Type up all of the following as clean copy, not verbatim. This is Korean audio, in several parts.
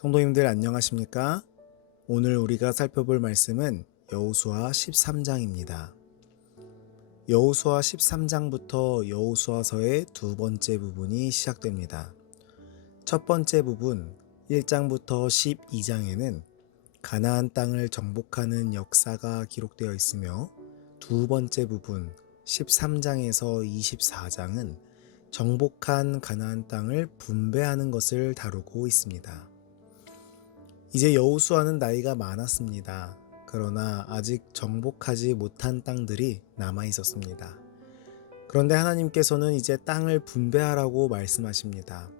성도님들 안녕하십니까? 오늘 우리가 살펴볼 말씀은 여호수아 13장입니다. 여호수아 13장부터 여호수아서의 두 번째 부분이 시작됩니다. 첫 번째 부분 1장부터 12장에는 가나안 땅을 정복하는 역사가 기록되어 있으며, 두 번째 부분 13장에서 24장은 정복한 가나안 땅을 분배하는 것을 다루고 있습니다. 이제 여호수아는 나이가 많았습니다. 그러나 아직 정복하지 못한 땅들이 남아 있었습니다. 그런데 하나님께서는 이제 땅을 분배하라고 말씀하십니다.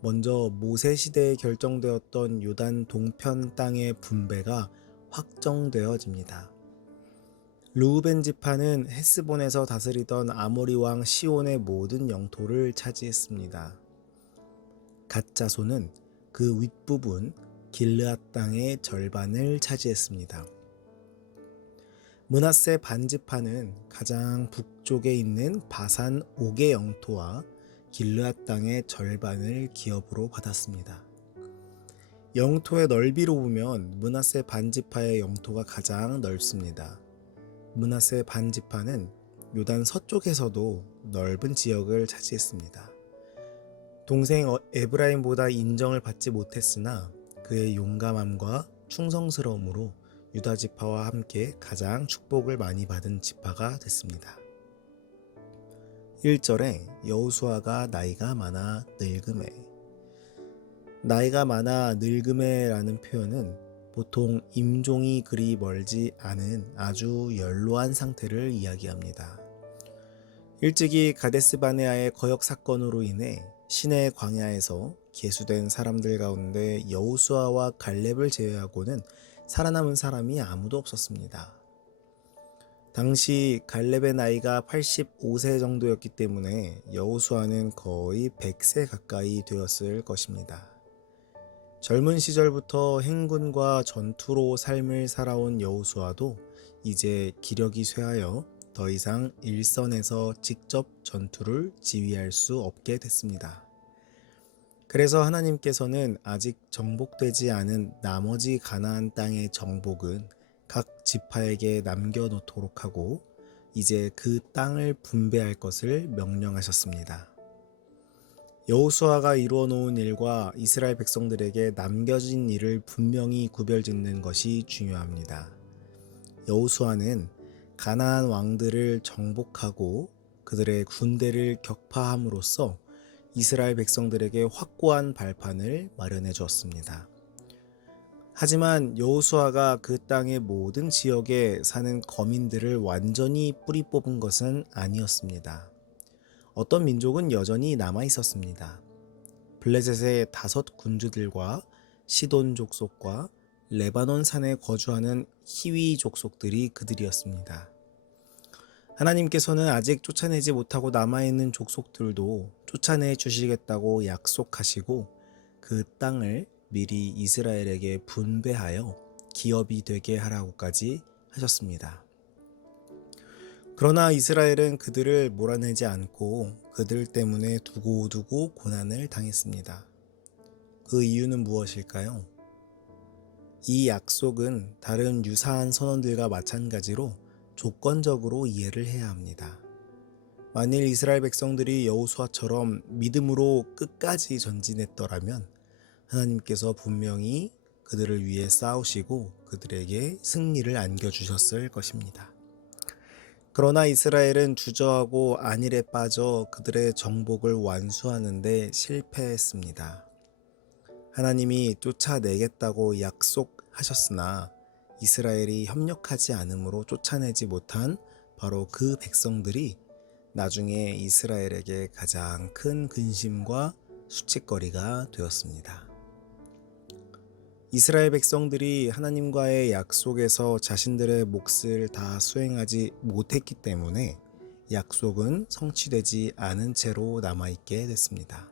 먼저 모세 시대에 결정되었던 요단 동편 땅의 분배가 확정되어집니다. 르우벤 지파는 헤스본에서 다스리던 아모리 왕 시온의 모든 영토를 차지했습니다. 갓 자손은 그 윗부분 길르앗 땅의 절반을 차지했습니다. 므낫세 반지파는 가장 북쪽에 있는 바산 옥의 영토와 길르앗 땅의 절반을 기업으로 받았습니다. 영토의 넓이로 보면 므낫세 반지파의 영토가 가장 넓습니다. 므낫세 반지파는 요단 서쪽에서도 넓은 지역을 차지했습니다. 동생 에브라임보다 인정을 받지 못했으나 그의 용감함과 충성스러움으로 유다 지파와 함께 가장 축복을 많이 받은 지파가 됐습니다. 1절에 여호수아가 나이가 많아 늙음에. 나이가 많아 늙음에라는 표현은 보통 임종이 그리 멀지 않은 아주 연로한 상태를 이야기합니다. 일찍이 가데스 바네아의 거역 사건으로 인해 시내 광야에서 계수된 사람들 가운데 여호수아와 갈렙을 제외하고는 살아남은 사람이 아무도 없었습니다. 당시 갈렙의 나이가 85세 정도였기 때문에 여호수아는 거의 100세 가까이 되었을 것입니다. 젊은 시절부터 행군과 전투로 삶을 살아온 여호수아도 이제 기력이 쇠하여 더 이상 일선에서 직접 전투를 지휘할 수 없게 됐습니다. 그래서 하나님께서는 아직 정복되지 않은 나머지 가나안 땅의 정복은 각 지파에게 남겨놓도록 하고 이제 그 땅을 분배할 것을 명령하셨습니다. 여호수아가 이루어 놓은 일과 이스라엘 백성들에게 남겨진 일을 분명히 구별짓는 것이 중요합니다. 여호수아는 가나안 왕들을 정복하고 그들의 군대를 격파함으로써 이스라엘 백성들에게 확고한 발판을 마련해 주었습니다. 하지만 여호수아가 그 땅의 모든 지역에 사는 거민들을 완전히 뿌리 뽑은 것은 아니었습니다. 어떤 민족은 여전히 남아 있었습니다. 블레셋의 5 군주들과 시돈 족속과 레바논 산에 거주하는 히위 족속들이 그들이었습니다. 하나님께서는 아직 쫓아내지 못하고 남아있는 족속들도 쫓아내 주시겠다고 약속하시고 그 땅을 미리 이스라엘에게 분배하여 기업이 되게 하라고까지 하셨습니다. 그러나 이스라엘은 그들을 몰아내지 않고 그들 때문에 두고두고 고난을 당했습니다. 그 이유는 무엇일까요? 이 약속은 다른 유사한 선언들과 마찬가지로 조건적으로 이해를 해야 합니다. 만일 이스라엘 백성들이 여호수아처럼 믿음으로 끝까지 전진했더라면 하나님께서 분명히 그들을 위해 싸우시고 그들에게 승리를 안겨주셨을 것입니다. 그러나 이스라엘은 주저하고 안일에 빠져 그들의 정복을 완수하는 데 실패했습니다. 하나님이 쫓아내겠다고 약속하셨으나 이스라엘이 협력하지 않으므로 쫓아내지 못한 바로 그 백성들이 나중에 이스라엘에게 가장 큰 근심과 수치거리가 되었습니다. 이스라엘 백성들이 하나님과의 약속에서 자신들의 몫을 다 수행하지 못했기 때문에 약속은 성취되지 않은 채로 남아있게 됐습니다.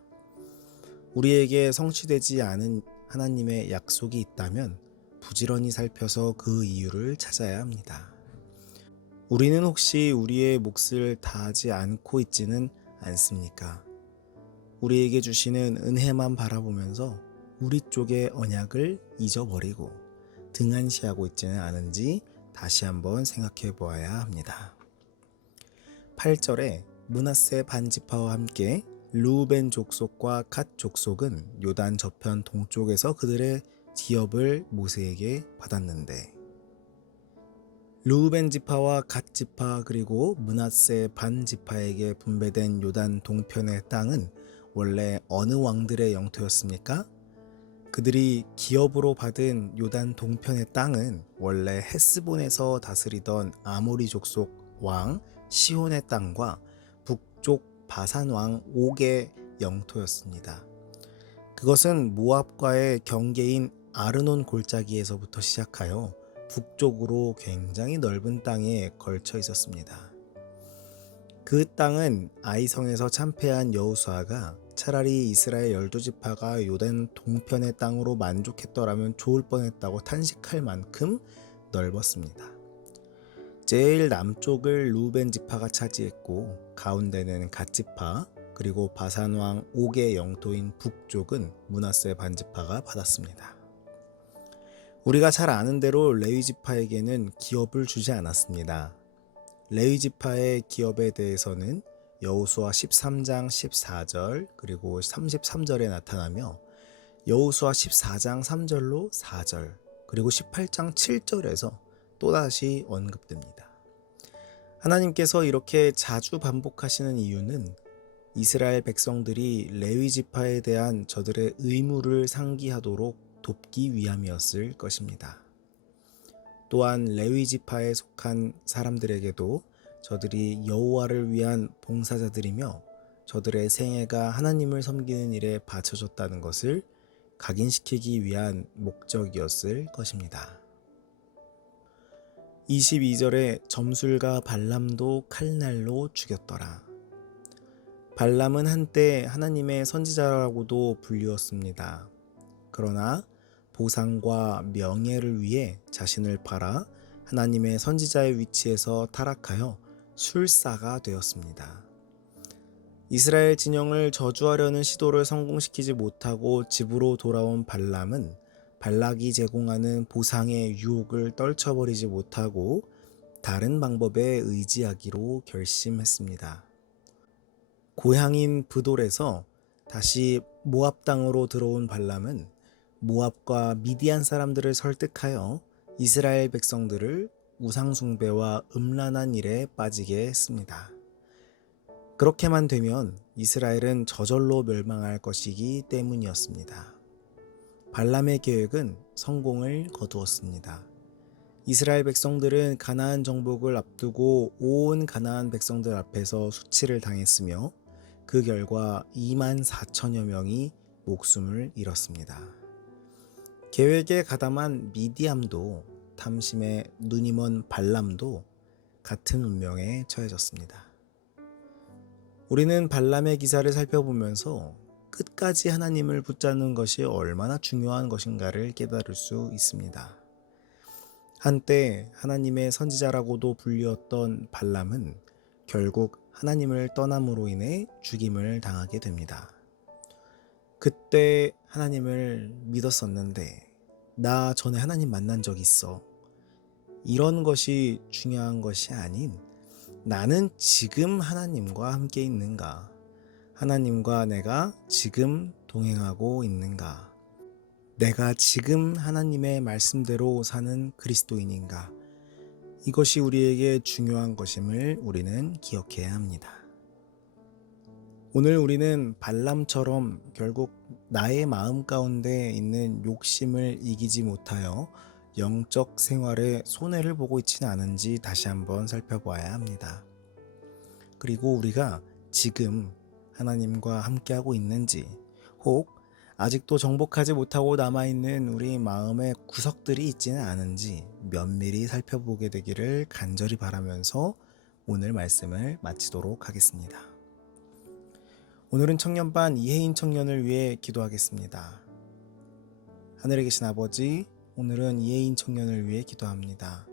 우리에게 성취되지 않은 하나님의 약속이 있다면 부지런히 살펴서 그 이유를 찾아야 합니다. 우리는 혹시 우리의 몫을 다하지 않고 있지는 않습니까? 우리에게 주시는 은혜만 바라보면서 우리 쪽의 언약을 잊어버리고 등한시하고 있지는 않은지 다시 한번 생각해 보아야 합니다. 8절에 므낫세 반지파와 함께 르우벤 족속과 갓 족속은 요단 저편 동쪽에서 그들의 기업을 모세에게 받았는데, 르우벤 지파와 갓 지파 그리고 므낫세 반 지파에게 분배된 요단 동편의 땅은 원래 어느 왕들의 영토였습니까? 그들이 기업으로 받은 요단 동편의 땅은 원래 헤스본에서 다스리던 아모리 족속 왕 시혼의 땅과 북쪽 바산 왕 옥의 영토였습니다. 그것은 모압과의 경계인 아르논 골짜기에서부터 시작하여 북쪽으로 굉장히 넓은 땅에 걸쳐 있었습니다. 그 땅은 아이성에서 참패한 여호수아가 차라리 이스라엘 12지파가 요단 동편의 땅으로 만족했더라면 좋을 뻔했다고 탄식할 만큼 넓었습니다. 제일 남쪽을 르우벤 지파가 차지했고, 가운데는 갓 지파, 그리고 바산 왕 옥의 영토인 북쪽은 므낫세 반 지파가 받았습니다. 우리가 잘 아는 대로 레위 지파에게는 기업을 주지 않았습니다. 레위 지파의 기업에 대해서는 여호수아 13장 14절 그리고 33절에 나타나며, 여호수아 14장 3절로 4절 그리고 18장 7절에서 또다시 언급됩니다. 하나님께서 이렇게 자주 반복하시는 이유는 이스라엘 백성들이 레위 지파에 대한 저들의 의무를 상기하도록 돕기 위함이었을 것입니다. 또한 레위 지파에 속한 사람들에게도 저들이 여호와를 위한 봉사자들이며 저들의 생애가 하나님을 섬기는 일에 바쳐졌다는 것을 각인시키기 위한 목적이었을 것입니다. 22절에 점술가 발람도 칼날로 죽였더라. 발람은 한때 하나님의 선지자라고도 불리웠습니다. 그러나 보상과 명예를 위해 자신을 팔아 하나님의 선지자의 위치에서 타락하여 술사가 되었습니다. 이스라엘 진영을 저주하려는 시도를 성공시키지 못하고 집으로 돌아온 발람은 발락이 제공하는 보상의 유혹을 떨쳐버리지 못하고 다른 방법에 의지하기로 결심했습니다. 고향인 브돌에서 다시 모압 땅으로 들어온 발람은 모압과 미디안 사람들을 설득하여 이스라엘 백성들을 우상숭배와 음란한 일에 빠지게 했습니다. 그렇게만 되면 이스라엘은 저절로 멸망할 것이기 때문이었습니다. 발람의 계획은 성공을 거두었습니다. 이스라엘 백성들은 가나안 정복을 앞두고 온 가나안 백성들 앞에서 수치를 당했으며, 그 결과 2만 4천여 명이 목숨을 잃었습니다. 계획에 가담한 미디암도 탐심에 눈이 먼 발람도 같은 운명에 처해졌습니다. 우리는 발람의 기사를 살펴보면서 끝까지 하나님을 붙잡는 것이 얼마나 중요한 것인가를 깨달을 수 있습니다. 한때 하나님의 선지자라고도 불리웠던 발람은 결국 하나님을 떠남으로 인해 죽임을 당하게 됩니다. 그때 하나님을 믿었었는데 나 전에 하나님 만난 적 있어, 이런 것이 중요한 것이 아닌 나는 지금 하나님과 함께 있는가, 하나님과 내가 지금 동행하고 있는가, 내가 지금 하나님의 말씀대로 사는 그리스도인인가, 이것이 우리에게 중요한 것임을 우리는 기억해야 합니다. 오늘 우리는 발람처럼 결국 나의 마음 가운데 있는 욕심을 이기지 못하여 영적 생활에 손해를 보고 있지는 않은지 다시 한번 살펴봐야 합니다. 그리고 우리가 지금 하나님과 함께하고 있는지, 혹 아직도 정복하지 못하고 남아있는 우리 마음의 구석들이 있지는 않은지 면밀히 살펴보게 되기를 간절히 바라면서 오늘 말씀을 마치도록 하겠습니다. 오늘은 청년반 이혜인 청년을 위해 기도하겠습니다. 하늘에 계신 아버지, 오늘은 이혜인 청년을 위해 기도합니다.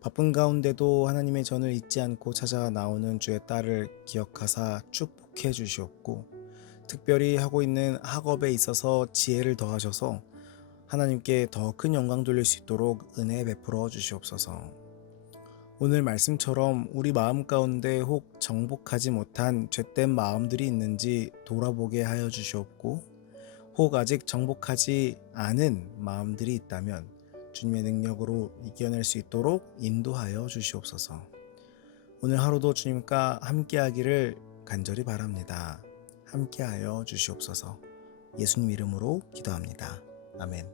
바쁜 가운데도 하나님의 전을 잊지 않고 찾아 나오는 주의 딸을 기억하사 축복해 주시옵고, 특별히 하고 있는 학업에 있어서 지혜를 더하셔서 하나님께 더 큰 영광 돌릴 수 있도록 은혜 베풀어 주시옵소서. 오늘 말씀처럼 우리 마음 가운데 혹 정복하지 못한 죄된 마음들이 있는지 돌아보게 하여 주시옵고, 혹 아직 정복하지 않은 마음들이 있다면 주님의 능력으로 이겨낼 수 있도록 인도하여 주시옵소서. 오늘 하루도 주님과 함께하기를 간절히 바랍니다. 함께하여 주시옵소서. 예수님 이름으로 기도합니다. 아멘.